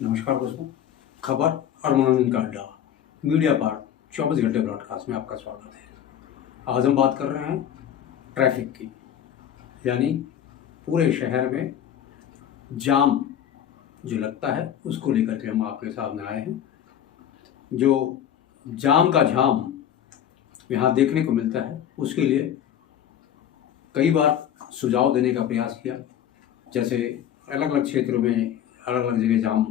नमस्कार दोस्तों। खबर और मनोरंजन का अड्डा मीडिया पार्ट 24 घंटे ब्रॉडकास्ट में आपका स्वागत है। आज हम बात कर रहे हैं ट्रैफिक की, यानी पूरे शहर में जाम जो लगता है उसको लेकर के हम आपके सामने आए हैं। जो जाम का झाम यहाँ देखने को मिलता है, उसके लिए कई बार सुझाव देने का प्रयास किया। जैसे अलग अलग क्षेत्रों में अलग अलग जगह जाम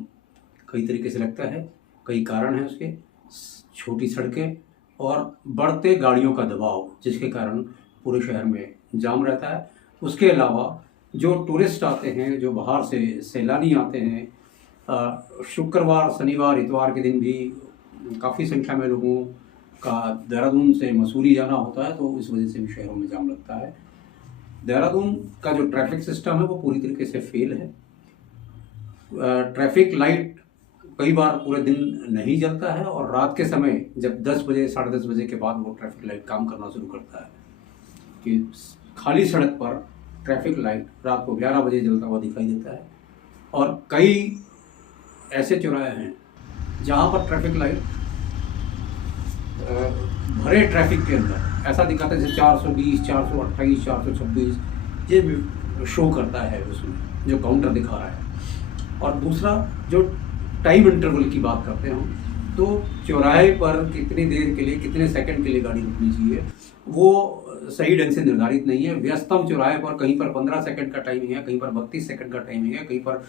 कई तरीके से लगता है, कई कारण हैं उसके। छोटी सड़कें और बढ़ते गाड़ियों का दबाव, जिसके कारण पूरे शहर में जाम रहता है। उसके अलावा जो टूरिस्ट आते हैं, जो बाहर से सैलानी आते हैं, शुक्रवार शनिवार इतवार के दिन भी काफ़ी संख्या में लोगों का देहरादून से मसूरी जाना होता है, तो इस वजह से भी शहरों में जाम लगता है। देहरादून का जो ट्रैफिक सिस्टम है वो पूरी तरीके से फेल है। ट्रैफिक लाइट कई बार पूरे दिन नहीं जलता है, और रात के समय जब 10 बजे 10:30 बजे के बाद वो ट्रैफिक लाइट काम करना शुरू करता है कि खाली सड़क पर ट्रैफिक लाइट रात को 11 बजे जलता हुआ दिखाई देता है। और कई ऐसे चौराहे हैं जहाँ पर ट्रैफिक लाइट भरे ट्रैफिक के अंदर ऐसा दिखाता है जैसे 420, 428, 426 ये शो करता है उसमें जो काउंटर दिखा रहा है। और दूसरा, जो टाइम इंटरवल की बात करते हैं हम, तो चौराहे पर कितनी देर के लिए, कितने सेकंड के लिए गाड़ी रुकनी चाहिए, वो सही ढंग से निर्धारित नहीं है। व्यस्तम चौराहे पर कहीं पर 15 सेकंड का टाइमिंग है, कहीं पर 32 सेकंड का टाइमिंग है, कहीं पर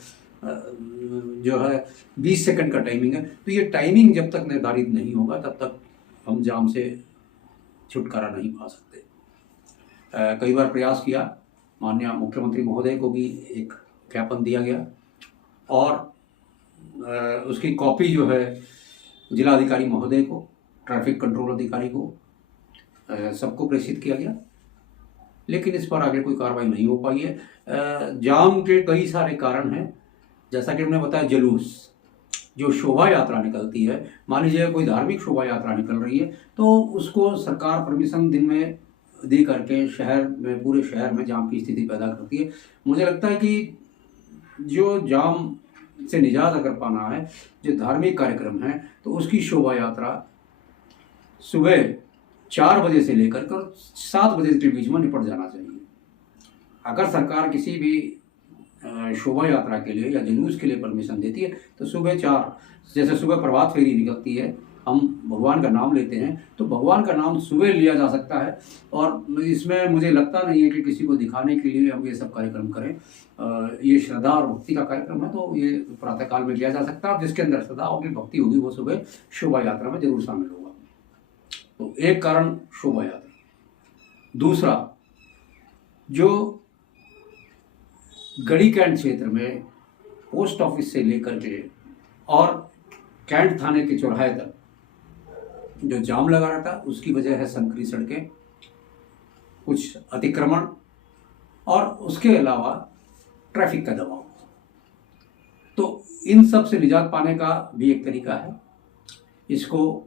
जो है 20 सेकंड का टाइमिंग है। तो ये टाइमिंग जब तक निर्धारित नहीं होगा तब तक हम जाम से छुटकारा नहीं पा सकते। कई बार प्रयास किया, माननीय मुख्यमंत्री महोदय को भी एक ज्ञापन दिया गया, और उसकी कॉपी जो है जिलाधिकारी महोदय को, ट्रैफिक कंट्रोल अधिकारी को, सबको प्रेषित किया गया, लेकिन इस पर आगे कोई कार्रवाई नहीं हो पाई है। जाम के कई सारे कारण हैं, जैसा कि हमने बताया। जुलूस, जो शोभा यात्रा निकलती है, मान लीजिए कोई धार्मिक शोभा यात्रा निकल रही है, तो उसको सरकार परमिशन दिन में दे करके शहर में, पूरे शहर में जाम की स्थिति पैदा करती है। मुझे लगता है कि जो जाम से निजात अगर पाना है, जो धार्मिक कार्यक्रम है, तो उसकी शोभा यात्रा सुबह 4 बजे से लेकर कर 7 बजे के बीच में निपट जाना चाहिए। अगर सरकार किसी भी शोभा यात्रा के लिए या जुलूस के लिए परमिशन देती है, तो सुबह 4, जैसे सुबह प्रभात फेरी निकलती है, हम भगवान का नाम लेते हैं, तो भगवान का नाम सुबह लिया जा सकता है। और इसमें मुझे लगता नहीं है कि किसी को दिखाने के लिए हम ये सब कार्यक्रम करें। ये श्रद्धा और भक्ति का कार्यक्रम है, तो ये प्रातःकाल में किया जा सकता है। जिसके अंदर श्रद्धा होगी, भक्ति होगी, वो सुबह शोभा यात्रा में जरूर शामिल होगा। तो एक कारण शोभा यात्रा। दूसरा, जो गढ़ी कैंट क्षेत्र में पोस्ट ऑफिस से लेकर के और कैंट थाने के चौराहे तक जो जाम लगा रहता है, उसकी वजह है संकरी सड़कें, कुछ अतिक्रमण, और उसके अलावा ट्रैफिक का दबाव। तो इन सब से निजात पाने का भी एक तरीका है। इसको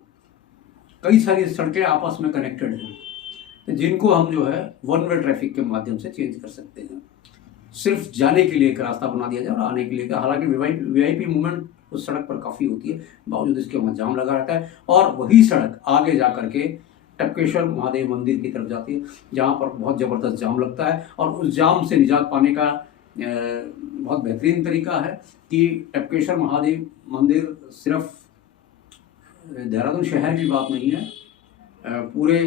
कई सारी सड़कें आपस में कनेक्टेड हैं, जिनको हम जो है वन वे ट्रैफिक के माध्यम से चेंज कर सकते हैं। सिर्फ जाने के लिए एक रास्ता बना दिया जाए और आने के लिए का, हालांकि वीआईपी मूवमेंट उस सड़क पर काफ़ी होती है, बावजूद इसके वहाँ जाम लगा रहता है। और वही सड़क आगे जा करके टपकेश्वर महादेव मंदिर की तरफ जाती है, जहाँ पर बहुत ज़बरदस्त जाम लगता है। और उस जाम से निजात पाने का बहुत बेहतरीन तरीका है कि टपकेश्वर महादेव मंदिर सिर्फ देहरादून शहर की बात नहीं है, पूरे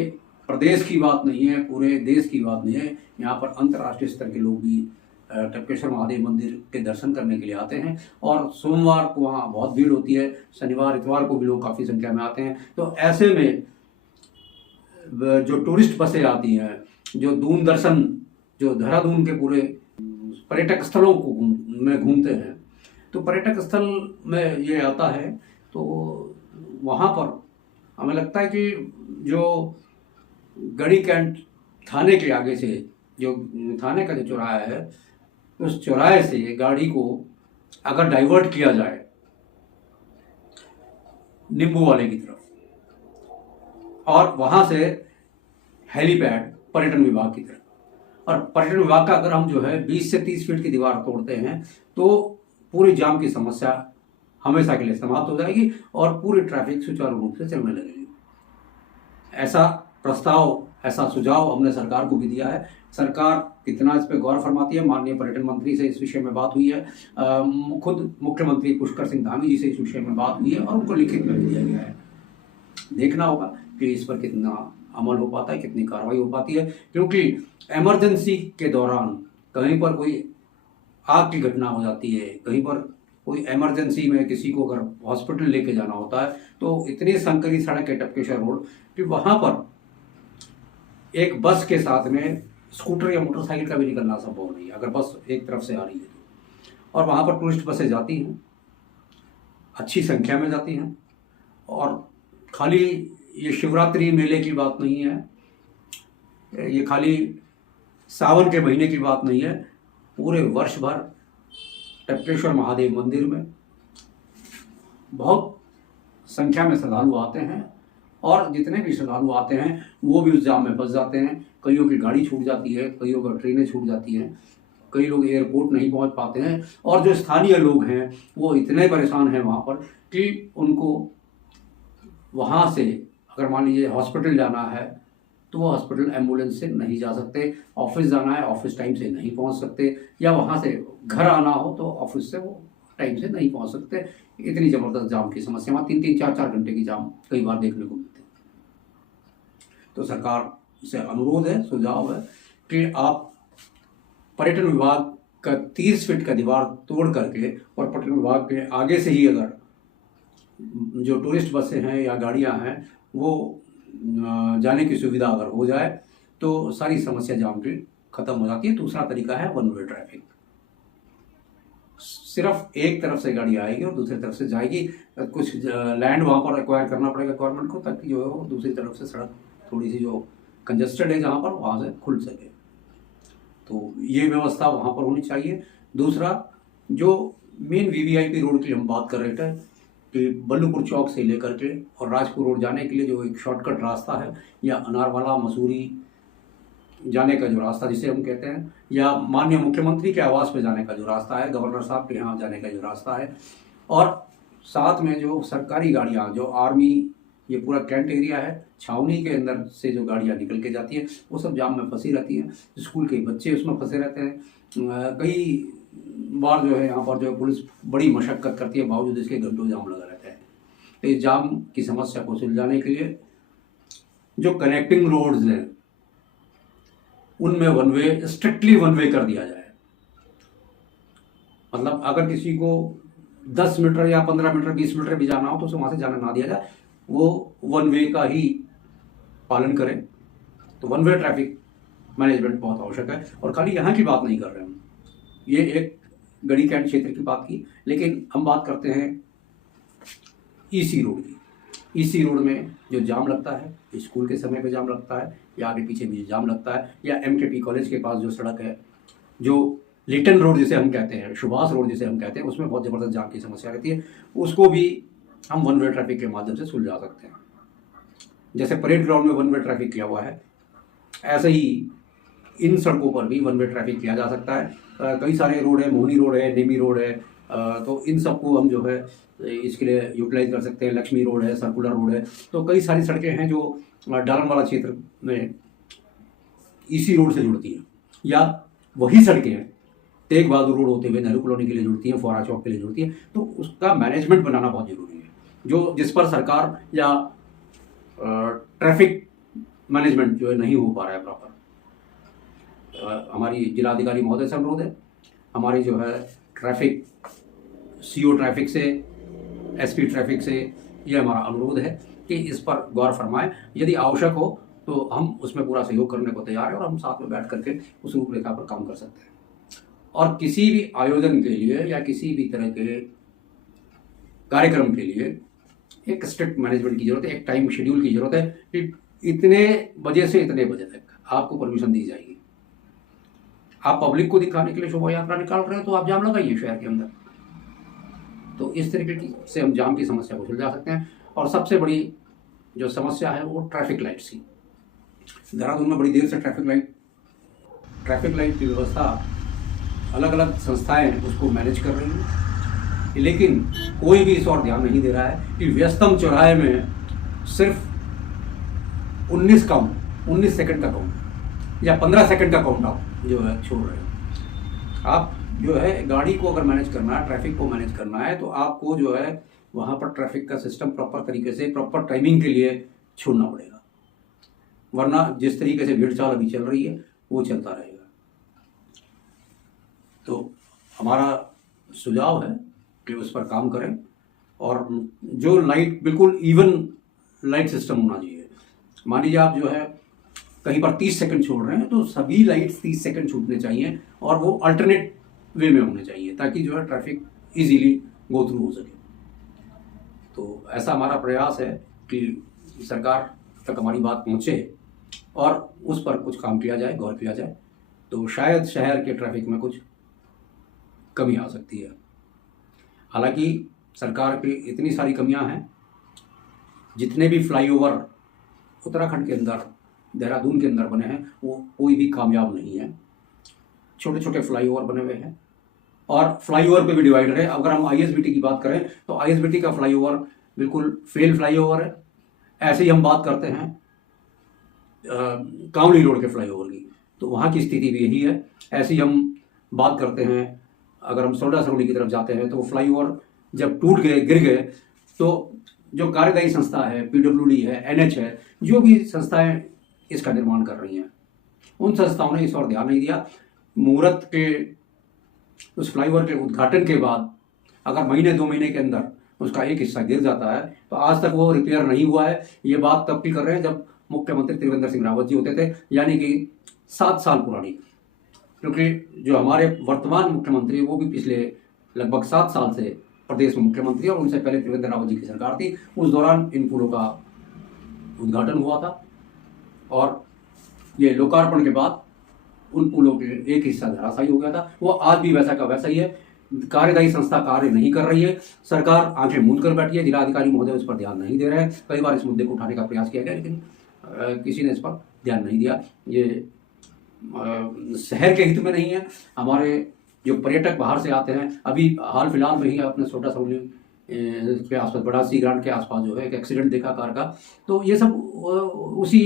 प्रदेश की बात नहीं है, पूरे देश की बात नहीं है। यहाँ पर अंतर्राष्ट्रीय स्तर के लोग भी टपकेश्वर महादेव मंदिर के दर्शन करने के लिए आते हैं, और सोमवार को वहाँ बहुत भीड़ होती है, शनिवार इतवार को भी लोग काफ़ी संख्या में आते हैं। तो ऐसे में जो टूरिस्ट बसें आती हैं, जो दून दर्शन, जो देहरादून के पूरे पर्यटक स्थलों को में घूमते हैं, तो पर्यटक स्थल में ये आता है, तो वहाँ पर हमें लगता है कि जो गढ़ी कैंट थाने के आगे से, जो थाने का जो चौराहा है, उस चौराहे से गाड़ी को अगर डाइवर्ट किया जाए नींबू वाले की तरफ, और वहाँ से हेलीपैड पर्यटन विभाग की तरफ, और पर्यटन विभाग का अगर हम जो है 20 से 30 फीट की दीवार तोड़ते हैं, तो पूरी जाम की समस्या हमेशा के लिए समाप्त हो जाएगी और पूरी ट्रैफिक सुचारू रूप से चलने लगेगी। ऐसा प्रस्ताव, ऐसा सुझाव हमने सरकार को भी दिया है। सरकार कितना इस पर गौर फरमाती है, माननीय पर्यटन मंत्री से इस विषय में बात हुई है, खुद मुख्यमंत्री पुष्कर सिंह धामी जी से इस विषय में बात हुई है और उनको लिखित में भी दिया गया है। देखना होगा कि इस पर कितना अमल हो पाता है, कितनी कार्रवाई हो पाती है, क्योंकि इमरजेंसी के दौरान कहीं पर कोई आग की घटना हो जाती है, कहीं पर कोई इमरजेंसी में किसी को अगर हॉस्पिटल लेके जाना होता है तो इतनी संकरी सड़क है टपकेश्वर रोड कि वहाँ पर एक बस के साथ में स्कूटर या मोटरसाइकिल का भी निकलना संभव नहीं है, अगर बस एक तरफ से आ रही है तो। और वहाँ पर टूरिस्ट बसें जाती हैं, अच्छी संख्या में जाती हैं, और खाली ये शिवरात्रि मेले की बात नहीं है, ये खाली सावन के महीने की बात नहीं है, पूरे वर्ष भर टपकेश्वर महादेव मंदिर में बहुत संख्या में श्रद्धालु आते हैं और जितने भी श्रद्धालु आते हैं वो भी उस जाम में फंस जाते हैं। कईयों की गाड़ी छूट जाती है, कईयों की ट्रेनें छूट जाती हैं, कई लोग एयरपोर्ट नहीं पहुंच पाते हैं, और जो स्थानीय लोग हैं वो इतने परेशान हैं वहाँ पर कि उनको वहाँ से अगर मान लीजिए हॉस्पिटल जाना है तो वो हॉस्पिटल एम्बुलेंस से नहीं जा सकते, ऑफिस जाना है ऑफिस टाइम से नहीं पहुँच सकते, या वहाँ से घर आना हो तो ऑफिस से वो टाइम से नहीं पहुँच सकते। इतनी ज़बरदस्त जाम की समस्या, वहाँ 3-3, 4-4 घंटे की जाम कई बार देखने को मिलती है। तो सरकार से अनुरोध है, सुझाव है कि आप पर्यटन विभाग का 30 फीट का दीवार तोड़ करके और पर्यटन विभाग के आगे से ही अगर जो टूरिस्ट बसें हैं या गाड़ियां हैं वो जाने की सुविधा अगर हो जाए तो सारी समस्या जाम की खत्म हो जाती है। दूसरा तरीका है वन वे ट्रैफिक, सिर्फ एक तरफ से गाड़ी आएगी और दूसरी तरफ से जाएगी। कुछ लैंड वहाँ पर एक्वायर करना पड़ेगा गवर्नमेंट को, ताकि जो है वो दूसरी तरफ से सड़क थोड़ी सी जो कंजस्टेड है जहाँ पर, वहाँ से खुल सके। तो ये व्यवस्था वहाँ पर होनी चाहिए। दूसरा, जो मेन वीवीआईपी रोड की हम बात कर रहे थे कि बल्लूपुर चौक से लेकर के और राजपुर रोड जाने के लिए जो एक शॉर्टकट रास्ता है, या अनारवाला मसूरी जाने का जो रास्ता जिसे हम कहते हैं, या माननीय मुख्यमंत्री के आवास पे जाने का जो रास्ता है, गवर्नर साहब के यहाँ जाने का जो रास्ता है, और साथ में जो सरकारी गाड़ियाँ, जो आर्मी, ये पूरा कैंट एरिया है, छावनी के अंदर से जो गाड़ियाँ निकल के जाती हैं वो सब जाम में फंसी रहती हैं। स्कूल के बच्चे उसमें फंसे रहते हैं। कई बार जो है यहाँ पर जो पुलिस बड़ी मशक्कत करती है, बावजूद इसके घंटों जाम लगा रहता है। तो इस जाम की समस्या को सुलझाने के लिए जो कनेक्टिंग रोड्स हैं उनमें one way, strictly one way कर दिया जाए। मतलब अगर किसी को 10 मीटर या 15 मीटर 20 मीटर भी जाना हो तो उसे वहाँ से जाना ना दिया जाए, वो वन वे का ही पालन करें। तो वन वे ट्रैफिक मैनेजमेंट बहुत आवश्यक है। और खाली यहाँ की बात नहीं कर रहे हम, ये एक गढ़ी कैंट क्षेत्र की बात की, लेकिन हम बात करते हैं ईसी रोड की। ईसी रोड में जो जाम लगता है, स्कूल के समय पे जाम लगता है, या आगे पीछे भी जाम लगता है, या एमकेपी कॉलेज के पास जो सड़क है, जो लिटन रोड जिसे हम कहते हैं, सुभाष रोड जिसे हम कहते हैं, उसमें बहुत ज़बरदस्त जाम की समस्या रहती है। उसको भी हम वन वे ट्रैफिक के माध्यम से सुलझा सकते हैं। जैसे परेड ग्राउंड में वन वे ट्रैफिक किया हुआ है, ऐसे ही इन सड़कों पर भी वन वे ट्रैफिक किया जा सकता है। कई सारे रोड है, मोहनी रोड है, नेमी रोड है, तो इन सबको हम जो है इसके लिए यूटिलाइज कर सकते हैं। लक्ष्मी रोड है, सर्कुलर रोड है, तो कई सारी सड़कें हैं जो डालन वाला क्षेत्र में ईसी रोड से जुड़ती हैं, या वही सड़कें हैं तेग बहादुर रोड होते हुए नेहरू कॉलोनी के लिए जुड़ती हैं, फोरा चौक के लिए जुड़ती हैं। तो उसका मैनेजमेंट बनाना बहुत जरूरी है, जो जिस पर सरकार या ट्रैफिक मैनेजमेंट जो है नहीं हो पा रहा है प्रॉपर। हमारी जिलाधिकारी महोदय से अनुरोध है, हमारी जो है ट्रैफिक सीओ ट्रैफिक से, एसपी ट्रैफिक से, ये हमारा अनुरोध है कि इस पर गौर फरमाएं। यदि आवश्यक हो तो हम उसमें पूरा सहयोग करने को तैयार हैं और हम साथ में बैठ करके उस रूपरेखा पर काम कर सकते हैं। और किसी भी आयोजन के लिए या किसी भी तरह के कार्यक्रम के लिए एक स्ट्रिक्ट मैनेजमेंट की जरूरत है, एक टाइम शेड्यूल की जरूरत है कि इतने बजे से इतने बजे तक आपको परमिशन दी जाएगी। आप पब्लिक को दिखाने के लिए शोभा यात्रा निकाल रहे हो तो आप जाम लगाइए शहर के अंदर। तो इस तरीके से हम जाम की समस्या को सुलझा सकते हैं। और सबसे बड़ी जो समस्या है वो ट्रैफिक लाइट्स की। देहरादून में बड़ी देर से ट्रैफिक लाइट की व्यवस्था अलग अलग संस्थाएं उसको मैनेज कर रही हैं। लेकिन कोई भी इस और ध्यान नहीं दे रहा है कि व्यस्तम चौराहे में सिर्फ 19 सेकंड का काउंट या 15 सेकंड का काउंट आप जो है छोड़ रहे हो। आप जो है गाड़ी को अगर मैनेज करना है, ट्रैफिक को मैनेज करना है, तो आपको जो है वहाँ पर ट्रैफिक का सिस्टम प्रॉपर तरीके से प्रॉपर टाइमिंग के लिए छोड़ना पड़ेगा, वरना जिस तरीके से भीड़ चाल अभी चल रही है वो चलता रहेगा। तो हमारा सुझाव है कि उस पर काम करें, और जो लाइट बिल्कुल इवन लाइट सिस्टम होना चाहिए। मान लीजिए आप जो है कहीं पर 30 सेकंड छोड़ रहे हैं तो सभी लाइट्स 30 सेकंड छूटने चाहिए, और वो अल्टरनेट वे में होने चाहिए, ताकि जो है ट्रैफिक इजीली गो थ्रू हो सके। तो ऐसा हमारा प्रयास है कि सरकार तक हमारी बात पहुँचे और उस पर कुछ काम किया जाए, गौर किया जाए, तो शायद शहर के ट्रैफिक में कुछ कमी आ सकती है। हालांकि सरकार की इतनी सारी कमियां हैं, जितने भी फ्लाईओवर उत्तराखंड के अंदर, देहरादून के अंदर बने हैं, वो कोई भी कामयाब नहीं है। छोटे छोटे फ्लाईओवर बने हुए हैं, और फ्लाईओवर पे भी डिवाइडर है। अगर हम आईएसबीटी की बात करें तो आईएसबीटी का फ्लाईओवर बिल्कुल फेल फ्लाईओवर है। ऐसे ही हम बात करते हैं कांवड़ी रोड के फ्लाईओवर की, तो वहाँ की स्थिति भी यही है। ऐसे ही हम बात करते हैं, अगर हम सोडा सरोड़ी की तरफ जाते हैं तो फ्लाईओवर जब टूट गए, गिर गए, तो जो कार्यदायी संस्था है, पीडब्ल्यूडी है, एनएच है, जो भी संस्थाएं इसका निर्माण कर रही हैं, उन संस्थाओं ने इस और ध्यान नहीं दिया। मुहूर्त के उस फ्लाईओवर के उद्घाटन के बाद अगर महीने 2 महीने के अंदर उसका एक हिस्सा गिर जाता है तो आज तक वो रिपेयर नहीं हुआ है। ये बात तब की कर रहे हैं जब मुख्यमंत्री त्रिवेंद्र सिंह रावत जी होते थे, यानी कि 7 साल पुरानी, क्योंकि जो हमारे वर्तमान मुख्यमंत्री वो भी पिछले लगभग 7 साल से प्रदेश में मुख्यमंत्री, और उनसे पहले त्रिवेंद्र रावत जी की सरकार थी। उस दौरान इन पुलों का उद्घाटन हुआ था, और ये लोकार्पण के बाद उन पुलों के एक हिस्सा धराशायी हो गया था। वो आज भी वैसा का वैसा ही है। कार्यदायी संस्था कार्य नहीं कर रही है, सरकार आंखें मूंद कर बैठी है, जिलाधिकारी महोदय उस पर ध्यान नहीं दे रहे हैं। कई बार इस मुद्दे को उठाने का प्रयास किया गया, लेकिन किसी ने इस पर ध्यान नहीं दिया। ये शहर के हित में नहीं है। हमारे जो पर्यटक बाहर से आते हैं, अभी हाल फिलहाल में ही अपने सोडा सरोली के आसपास, बड़ा सी ग्रांड के आसपास जो है एक एक्सीडेंट देखा कार का, तो ये सब उसी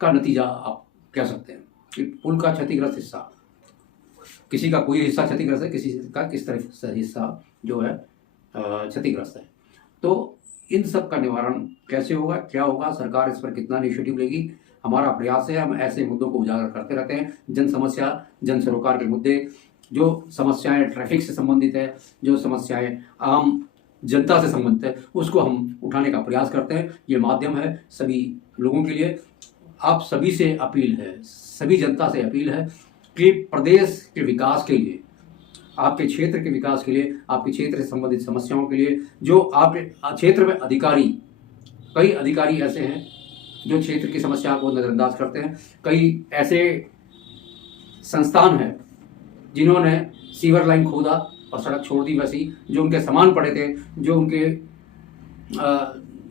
का नतीजा आप कह सकते हैं कि पुल का क्षतिग्रस्त हिस्सा, किसी का कोई हिस्सा क्षतिग्रस्त है, किसी का किस तरह से हिस्सा जो है क्षतिग्रस्त है। तो इन सब का निवारण कैसे होगा, क्या होगा, सरकार इस पर कितना इनिशिएटिव लेगी, हमारा प्रयास है। हम ऐसे मुद्दों को उजागर करते रहते हैं। जन समस्या, जन सरोकार के मुद्दे, जो समस्याएं ट्रैफिक से संबंधित है, जो समस्याएं आम जनता से संबंधित है, उसको हम उठाने का प्रयास करते हैं। ये माध्यम है सभी लोगों के लिए। आप सभी से अपील है, सभी जनता से अपील है कि प्रदेश के विकास के लिए, आपके क्षेत्र के विकास के लिए, आपके क्षेत्र से संबंधित समस्याओं के लिए, जो आपके क्षेत्र में अधिकारी, कई अधिकारी ऐसे हैं जो क्षेत्र की समस्या को नज़रअंदाज करते हैं। कई ऐसे संस्थान हैं जिन्होंने सीवर लाइन खोदा और सड़क छोड़ दी वैसी, जो उनके सामान पड़े थे, जो उनके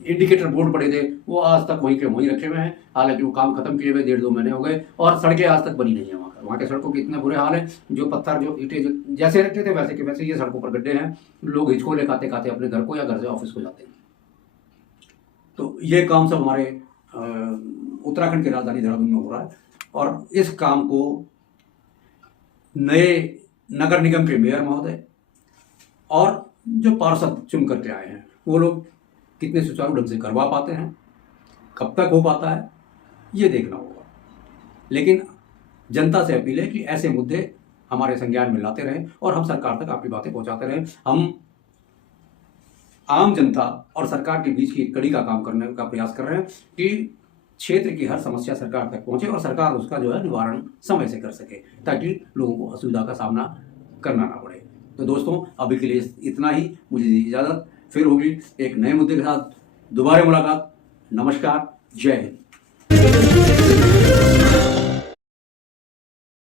इंडिकेटर बोर्ड पड़े थे, वो आज तक वहीं के वहीं रखे हुए हैं। हालांकि वो काम खत्म किए हुए 1.5-2 महीने हो गए, और सड़कें आज तक बनी नहीं है। वहाँ के सड़कों के इतने बुरे हाल है, जो पत्थर, जो ईंटें जो जैसे रखे थे वैसे के वैसे ये सड़कों पर गड्ढे हैं। लोग हिचकोले खाते खाते अपने घर को या घर से ऑफिस को जाते हैं। तो ये काम सब हमारे उत्तराखंड की राजधानी देहरादून में हो रहा है, और इस काम को नए नगर निगम के मेयर महोदय और जो पार्षद चुन करके आए हैं, वो लोग कितने सुचारू ढंग से करवा पाते हैं, कब तक हो पाता है, ये देखना होगा। लेकिन जनता से अपील है कि ऐसे मुद्दे हमारे संज्ञान में लाते रहें और हम सरकार तक आपकी बातें पहुंचाते रहें। हम आम जनता और सरकार के बीच की कड़ी का काम करने का प्रयास कर रहे हैं कि क्षेत्र की हर समस्या सरकार तक पहुंचे और सरकार उसका जो है निवारण समय से कर सके, ताकि लोगों को असुविधा का सामना करना ना पड़े। तो दोस्तों, अभी के लिए इतना ही। मुझे इजाज़त, फिर होगी एक नए मुद्दे के साथ दोबारा मुलाकात। नमस्कार, जय हिंद।